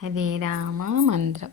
ഹരേ രാമ മന്ത്രം.